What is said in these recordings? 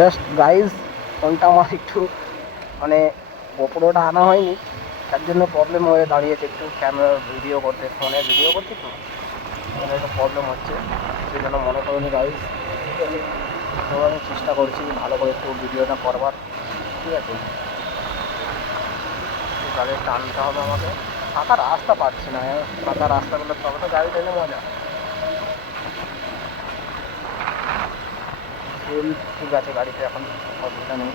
Just guys ফোনটা আমার একটু মানে গোপ্রোটা আনা হয়নি, তার জন্য প্রবলেম হয়ে দাঁড়িয়েছে। একটু ক্যামেরা ভিডিও করতে, ফোনে ভিডিও করছি তো ফোনে একটু প্রবলেম হচ্ছে, সেই জন্য মনে করুন গাইজ। ঠিক আছে, তো আমি চেষ্টা করছি ভালো করে একটু ভিডিওটা করবার। ঠিক আছে, একটু গাড়ি টানতে হবে আমাকে। ফাঁকা রাস্তা পাচ্ছি না, ফাঁকা রাস্তাগুলো তবে তো গাড়ি টেনে মজা। তেল ঠিক আছে গাড়িতে, এখন অসুবিধা নেই।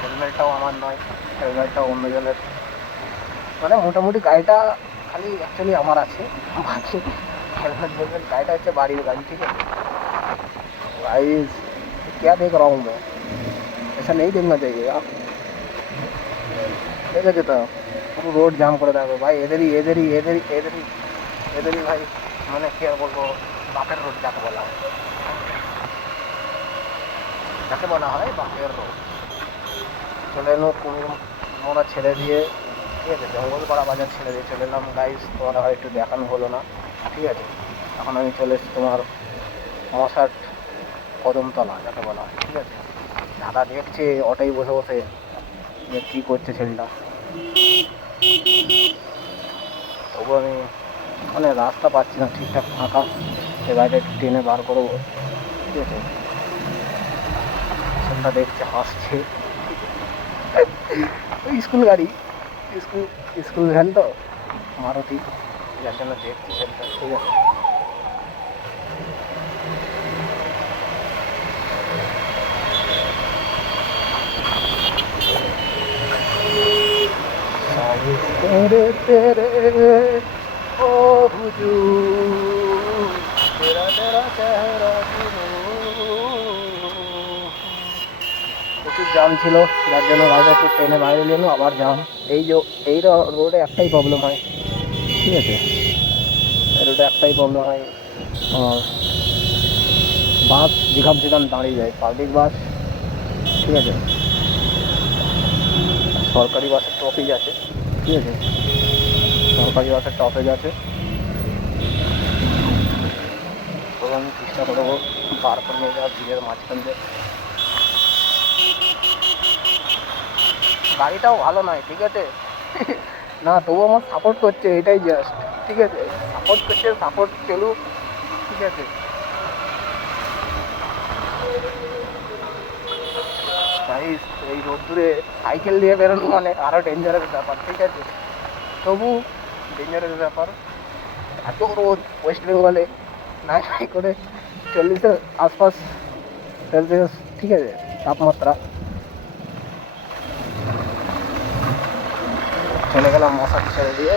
হেলমেটটাও আমার নয়, হেলমেটটাও অন্যজনের, মানে মোটামুটি গাড়িটা খালি অ্যাকচুয়ালি আমার আছে, বাকি हेलमेट वेलमेट गाड़ी হচ্ছে বাড়ির গাড়ি। ठीक है गाइस, क्या देख रहा हूँ मैं, ऐसा नहीं देखना चाहिए यार। देखा যেটা পুরো রোড জাম করে দেবে ভাই, এদেরই ভাই, মানে কি আর বলবো, বাপের রোড যাকে বলা হয়, বাপের রোড। চলে এলো কুমির মোড়া ছেড়ে দিয়ে, ঠিক আছে, জঙ্গলপাড়া বাজার ছেড়ে দিয়ে চলে এলাম গাইস। তোমার আর একটু দেখানো হলো না। ঠিক আছে, এখন আমি চলে এসেছি তোমার মশার কদমতলা যাকে বলা হয়। ঠিক আছে, দাদা দেখছে অটোয় বসে বসে যে কী করছে ছেলেটা। তবু আমি মানে রাস্তা পাচ্ছি না ঠিকঠাক ফাঁকা, সে গাড়িটা একটু টেনে বার করবো। ঠিক আছে, ছেলেটা দেখছে, হাসছে। ওই স্কুল গাড়ি, স্কুল স্কুল ভ্যান তো মারুতি, যার জন্য দেখছি ছেলেটা। ঠিক আছে, तेरे तेरे ओ हुजूर, तेरा तेरा चेहरा প্রচুর জাম ছিল, যার জন্য গাড়িটা একটু ট্রেনে বাইরে নিল, আবার জাম। এই রোডে একটাই প্রবলেম হয়। ঠিক আছে, এই রোডে একটাই প্রবলেম হয়, আর বাস যেখান দাঁড়িয়ে যায়, পাবলিক বাস। ঠিক আছে, সরকারি বাসের স্টপেজ আছে। ঠিক আছে, সরকারি বাসের স্টপেজ আছে, তো আমি চেষ্টা করবো পার করে নিয়ে যাওয়ার ভিড়ের মাঝখান দিয়ে। গাড়িটাও ভালো নয়, ঠিক আছে না তবু আমার সাপোর্ট করছে, এটাই জাস্ট। ঠিক আছে, সাপোর্ট করছে, সাপোর্ট চলুক। ঠিক আছে, তাই এই রোদ্দুরে সাইকেল দিয়ে বেরোনো মানে আরও ডেঞ্জারাস ব্যাপার। ঠিক আছে, তবু ডেঞ্জারাস ব্যাপার, এত রোদ ওয়েস্ট বেঙ্গলে, নাই নাই করে 40-এর আশপাশ সেলসিয়াস। ঠিক আছে, তাপমাত্রা। চলে গেলাম মশার ছেড়ে দিয়ে।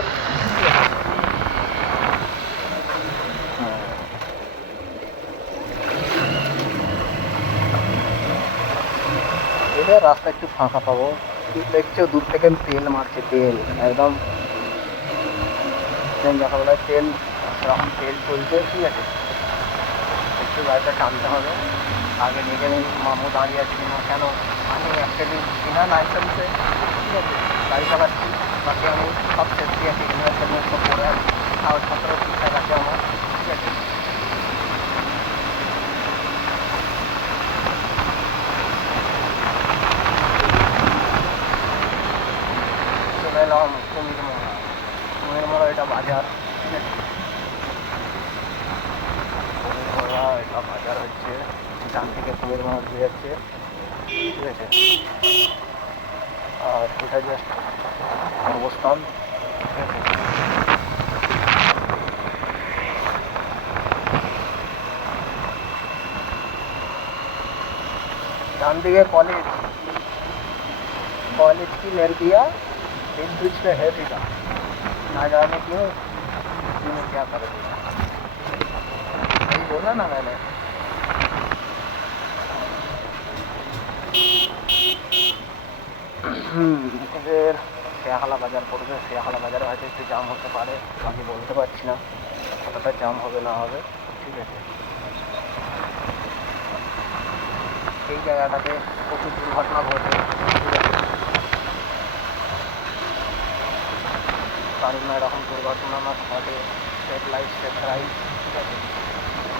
এবার রাস্তা একটু ফাঁকা পাবো। দেখছো দূর থেকে তেল মারছে, তেল একদম সকালবেলায় তেল, সেরকম তেল চলছে। ঠিক আছে, একটু গাড়িটা টানতে হবে। আগে দেখে নিই মামু দাঁড়িয়ে আছি না কেন, আমি অ্যাকচুয়ালি কিনা লাইসেন্সে। ঠিক আছে, গাড়ি চালাচ্ছি, বাকি আমি সব সেফটি আছি, হেলমেট সব পরে আছি, কাগজপত্র ঠিকঠাক আছে আমার। ঠিক আছে, চলে এলাম কুমির মোড়া এটা বাজার। ঠিক আছে, কুমির মোড়া এটা বাজার হচ্ছে, ডান থেকে কুমির মোড়া দিয়ে যাচ্ছে। ঠিক আছে, আর এটা জাস্ট অবস্থান। ঠিক আছে, डान दिखे कॉलेज, कॉलेज की लड़कियाँ एक ब्रिज पे है सीधा, ना जाने क्यों में क्या कर रही है, यही बोला ना मैंने। এদের শেয়াখালা বাজার পড়বে, শেয়াখালা বাজারে হয়তো একটু জাম হতে পারে, আমি বলতে পারছি না কতটা জাম হবে না হবে। ঠিক আছে, এই জায়গাটাতে প্রচুর দুর্ঘটনা ঘটে। ঠিক আছে, কারণ এরকম দুর্ঘটনা আমার ঘটে, স্ট্রেট লাইট স্ট্রেট রাইট। ঠিক আছে,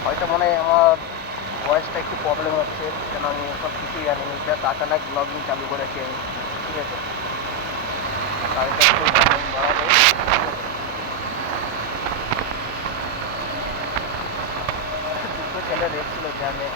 হয়তো মনে হয় আমার ভয়েসটা একটু প্রবলেম হচ্ছে, কেন আমি সব কিছুই জানি না, জাস্ট আচানক ব্লগিং চালু করেছি আমি, ঠিক আছে। কালকে একটু ব্লগিং বাড়াবো, দুটো ছেলে দেখছিল জ্যামে।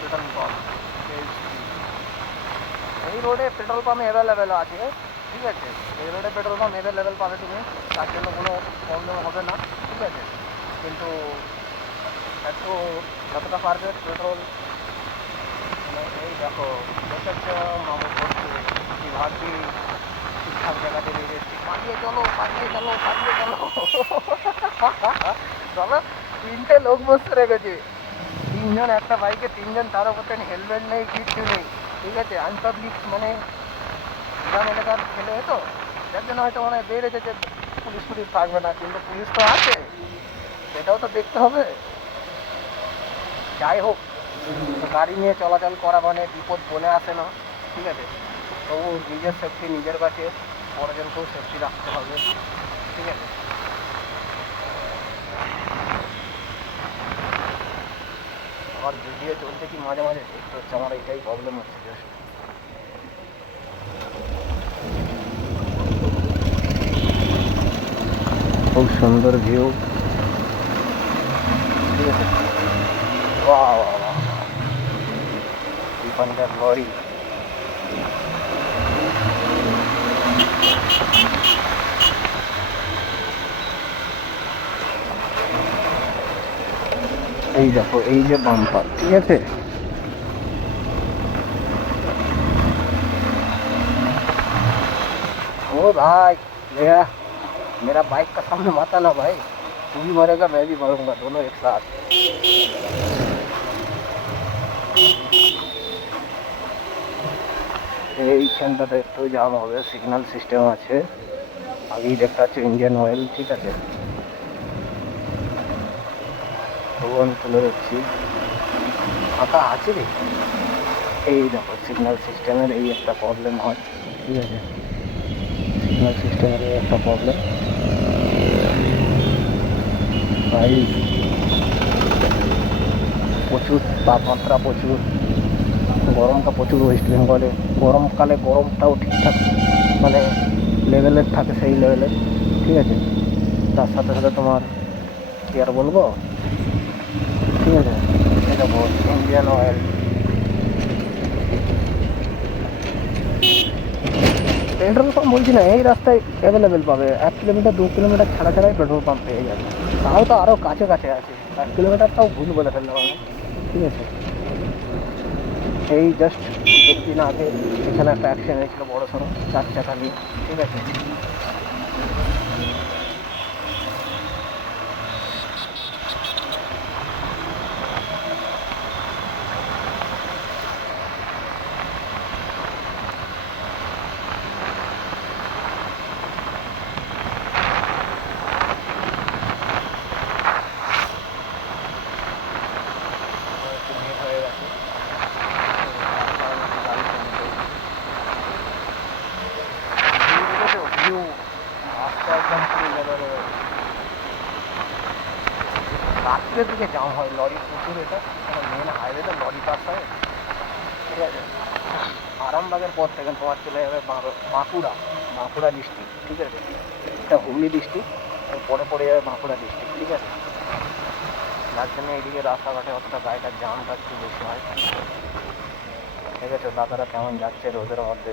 পেট্রোল পাম্প, এই রোডে পেট্রোল পাম্প অ্যাভেলেবেল আছে, ঠিক আছে। এই রোডে পেট্রোল পাম্প অ্যাভেলেবেল পাবে তুমি, তার জন্য কোনো প্রবলেম হবে না, ঠিক আছে। কিন্তু একটু যতটা পারবে পেট্রোল, মানে এই দেখো দেখাচ্ছে মামু করছে, কি ভাবছি ঠিকঠাক জায়গাতে দিয়ে এসেছি, পালিয়ে চলো পালিয়ে চলো পালিয়ে চলো। চলো, তিনটে লোক বসে রেখেছে, তিনজন একটা বাইকে, তিনজন, তার উপর হেলমেট নেই, কিচ্ছু নেই, ঠিক আছে। আনপাবলিক মানে গ্রাম এলাকার ছেলে তো, যার জন্য হয়তো মনে হয় বেড়েছে যে পুলিশ ফুলিশ থাকবে না, কিন্তু পুলিশ তো আছে, সেটাও তো দেখতে হবে। যাই হোক, গাড়ি নিয়ে চলাচল করা মানে বিপদ বলে আসে না, ঠিক আছে। তবু নিজের সেফটি নিজের কাছে, পরজনকেও সেফটি রাখতে হবে, ঠিক আছে। আমার ভিডিও চলছে কি মাঝে মাঝে দেখতে হচ্ছে, আমার এটাই প্রবলেম হচ্ছে জাস্ট। খুব সুন্দর ভিউ, ঠিক আছে। বাহ বাহ বাহ, এখানকার লরি, এই দেখো এই যে বাম্পার, ঠিক আছে। ओ भाई, मेरा मेरा बाइक का सामने मत आना भाई, तू भी मरेगा मैं भी मरूंगा, दोनों एक साथ। এইখানটাতে একটু জাম হবে, সিগন্যাল সিস্টেম আছে, আগেই দেখতে পাচ্ছি ইন্ডিয়ান অয়েল, ঠিক আছে। তবু আমি তুলে দিচ্ছি, ফাঁকা আছে রে। এই দেখো সিগন্যাল সিস্টেমের এই একটা প্রবলেম হয়, ঠিক আছে। সিগন্যাল সিস্টেমের এই একটা প্রবলেম ভাই, প্রচুর তাপমাত্রা, প্রচুর গরমটা প্রচুর ওয়েস্ট বেঙ্গলে। গরমকালে গরমটাও ঠিকঠাক মানে লেভেলের থাকে, সেই লেভেলের, ঠিক আছে। তার সাথে সাথে তোমার কি আর বলবো, ঠিক আছে। এটা ইন্ডিয়ান অয়েল, পেট্রোল পাম্প বলছি না, এই রাস্তায় অ্যাভেলেবেল পাবে, 1 কিলোমিটার 2 কিলোমিটার ছাড়া ছাড়াই পেট্রোল পাম্প পেয়ে যাবে, তাও তো আরও কাছে কাছে আছে, 1 কিলোমিটারটাও ভুল বলে ফেললাম আমি, ঠিক আছে। এই জাস্ট কিছুদিন আগে এখানে একটা অ্যাক্সিডেন্ট হয়েছিল বড় সড়ো, 4 চাকা নিয়ে, ঠিক আছে। একটু লেট হয়ে গেছে, গাড়ি কমিয়ে ভিউ, রাস্তা একদম পুরো লেভেলে। রাত্রের দিকে জাম হয়, লরি প্রচুর, এটা মেন হাইওয়েতে লরি পাস হয়, ঠিক আছে। আরামবাগের পর থেকে তোমার চলে যাবে বাঁকুড়া, বাঁকুড়া ডিস্ট্রিক্ট, ঠিক আছে। এটা হুগলি ডিস্ট্রিক্ট, পরে পড়ে যাবে বাঁকুড়া ডিস্ট্রিক্ট, ঠিক আছে। যার জন্য এইদিকে রাস্তাঘাটে অতটা গাড়িটার জামটা একটু বেশি হয়, ঠিক আছে। দাদারা কেমন যাচ্ছে রোদের মধ্যে,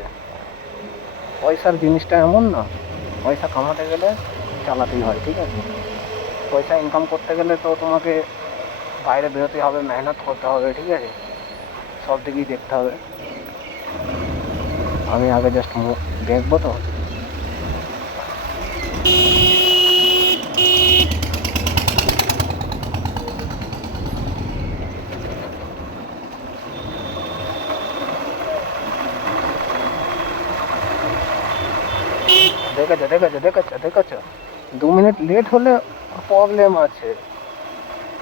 পয়সার জিনিসটা এমন না, পয়সা কামাতে গেলে চালাতেই হয়, ঠিক আছে। পয়সা ইনকাম করতে গেলে তো তোমাকে বাইরে বেরোতে হবে, মেহনত করতে হবে, ঠিক আছে। সব দিকেই দেখতে হবে। আমি আগে জাস্ট দেখবো তো, দেখেছো দেখেছো দেখেছো দেখেছো, 2 মিনিট লেট হলে প্রবলেম আছে,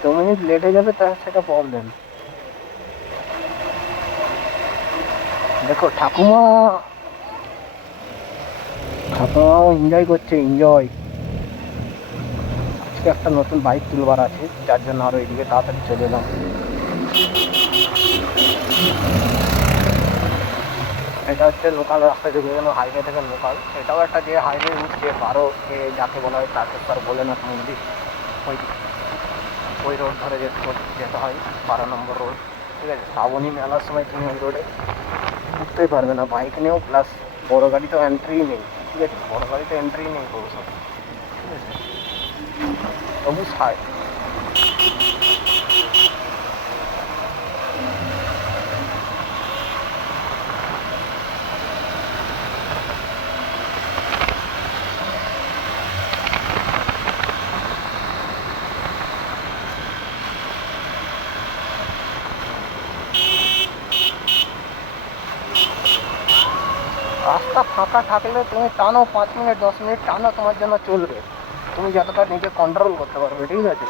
2 মিনিট লেট হয়ে যাবে তা সেটা প্রবলেম। দেখো ঠাকুমাও এনজয় করছে, এনজয়। আজকে একটা নতুন বাইক তুলবার আছে, যার জন্য আরো এদিকে তাড়াতাড়ি চলে এলাম। এটা হচ্ছে লোকাল রাস্তা থেকে, যেন হাইওয়ে থেকে লোকাল, এটাও একটা যে হাইওয়ে উঠছে 12 যাকে বলা হয় তারকেশ্বর ভোলেনাথ মন্দির, ওই ওই রোড ধরে যেতে হয়, 12 নম্বর রোড। ঠিক আছে, শ্রাবণী মেলার সময় তুমি ওই রোডে উঠতেই পারবে না বাইক নিয়েও, প্লাস বড় গাড়ি তো এন্ট্রি নেই। ঠিক আছে, বড় গাড়িতে এন্ট্রি নেই সব। ঠিক আছে, তবু সাই রাস্তা ফাঁকা থাকলে তুমি টানো 5 মিনিট 10 মিনিট টানো, তোমার জন্য চলবে, তুমি যতটা নিজে কন্ট্রোল করতে পারবে। ঠিক আছে,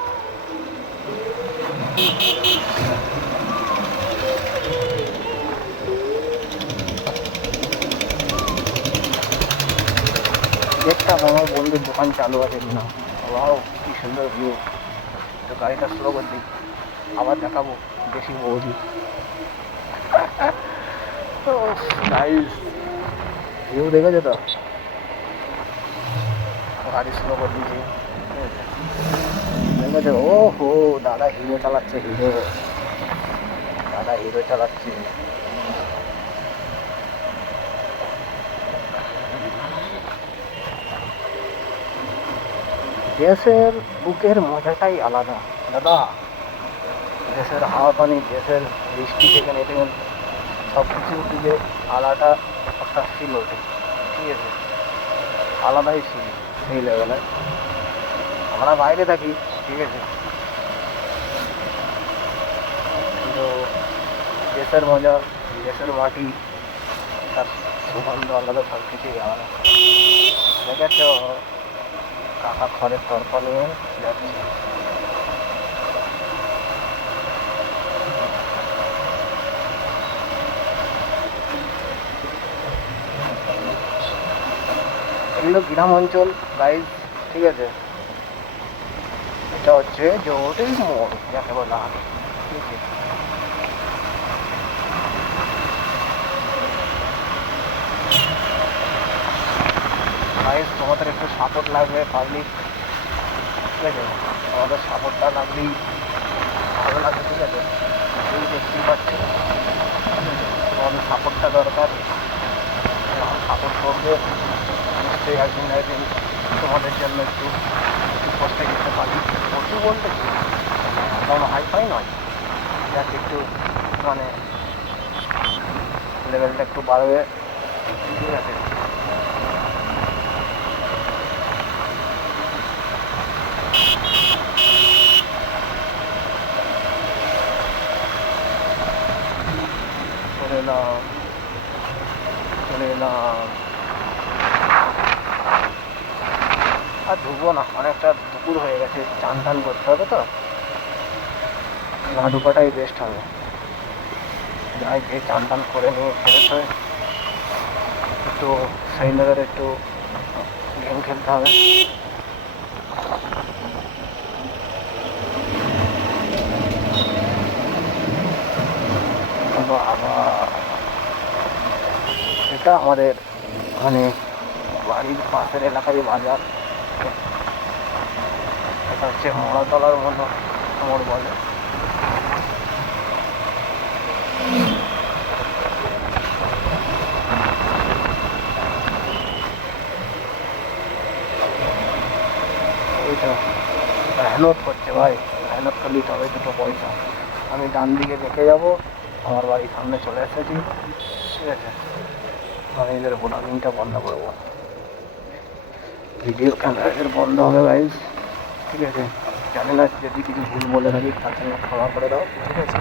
দেখতাম আমার বন্ধুর দোকান চালু আছে কিনা। ওয়াও, কি সুন্দর ভিউ। তো গাড়িটা স্লো করে দিই, আবার দেখাবো বেশি বৌদি। তো নাইস ভিউ দেখেছো তো, গাড়ি স্লো করে দিয়েছি। দেখেছো, ও হো, দাদা হিরো চালাচ্ছে, দাদা হিরো চালাচ্ছে। দেশের বুকের মজাটাই আলাদা দাদা, দেশের হাওয়া পানি, দেশের বৃষ্টি যেখানে দেখেন, সব কিছু দিকে আলাদা একটা ফিল ওঠে। ঠিক আছে, আলাদাই ফিল, সেই লেভেলে। আমরা বাইরে থাকি, ঠিক আছে, কিন্তু দেশের মজা, দেশের মাটি, তার সুগন্ধ আলাদা, সব কিছুই আলাদা। দেখেছ, কাকা খড়ের তর্ক নিয়ে যাচ্ছে। এগুলো গ্রাম অঞ্চল গাইজ। ঠিক আছে, এটা হচ্ছে জটিল মোড় যাকে বলা হয়। ঠিক আছে, গাইজ তোমাদের একটু সাপোর্ট লাগবে পাবলিক। ঠিক আছে, আমাদের সাপোর্টটা লাগলেই ভালো লাগে। ঠিক আছে, এই দেখতেই পাচ্ছি তোমাদের সাপোর্টটা দরকার, সাপোর্ট করবে নিশ্চয়ই একদিন না একদিন তোমাদের জন্য একটু পোস্টে যেতে পারি। প্রচুর বলতে কি, কোনো হাইফাই নয়, যাতে একটু মানে লেভেলটা একটু বাড়বে। ঠিক আছে, চলে এলাম চলে এলাম। আর ঢুকবো না, অনেকটা দুপুর হয়ে গেছে, চান টান করতে হবে তো, না ঢুকাটাই বেস্ট হবে। যাই গিয়ে চান টান করে নিয়ে ফ্রেশ হয়ে একটু সাইন্ডারের একটু গেম খেলতে হবে। আবার এটা আমাদের মানে বাড়ির পাশের এলাকারই বাজার। এটা হচ্ছে মোড়াতলার মতো মোড় বলে। ওইটা মেহনত করছে ভাই, মেহনত করলেই তবে দুটো পয়সা। আমি ডান দিকে দেখে যাব, আমার বাড়ির সামনে চলে এসেছি। ঠিক আছে, আমি এদের বোলারিংটা বন্ধ করবো, ভিডিও ক্যামেরা এদের বন্ধ হবে গাইজ। ঠিক আছে, জানি না যদি কিছু ভুল বলে থাকি তার জন্য ক্ষমা করে দাও। ঠিক আছে,